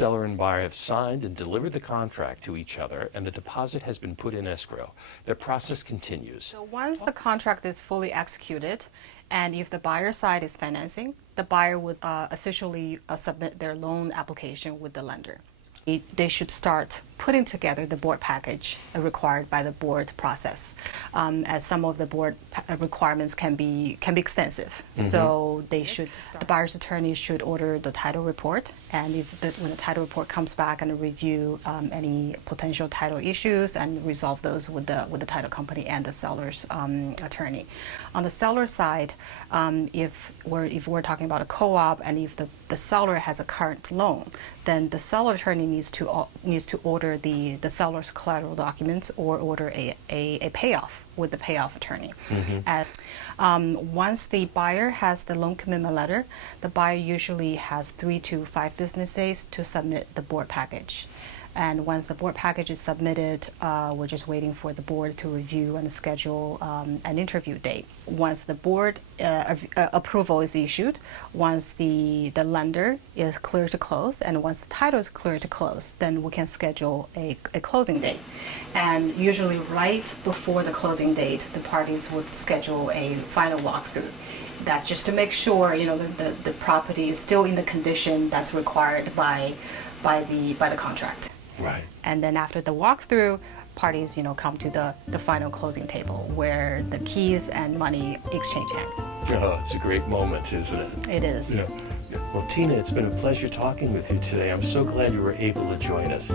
seller and buyer have signed and delivered the contract to each other, and the deposit has been put in escrow. The process continues. So once the contract is fully executed, and if the buyer side is financing, the buyer would officially submit their loan application with the lender. They should start putting together the board package required by the board process, as some of the board requirements can be extensive. So they should. The buyer's attorney should order the title report, and when the title report comes back, and review any potential title issues and resolve those with the title company and the seller's attorney. On the seller side, if we're talking about a co-op, and if the seller has a current loan, then the seller attorney needs to order the seller's collateral documents, or order a payoff with the payoff attorney. Once the buyer has the loan commitment letter, the buyer usually has 3 to 5 business days to submit the board package. And once the board package is submitted, we're just waiting for the board to review and schedule an interview date. Once the board approval is issued, once the lender is clear to close, and once the title is clear to close, then we can schedule a closing date. And usually right before the closing date, the parties would schedule a final walkthrough. That's just to make sure, the property is still in the condition that's required by the contract. Right. And then after the walkthrough, parties, come to the final closing table, where the keys and money exchange hands. Oh, it's a great moment, isn't it? It is. Yeah. Well, Tina, it's been a pleasure talking with you today. I'm so glad you were able to join us.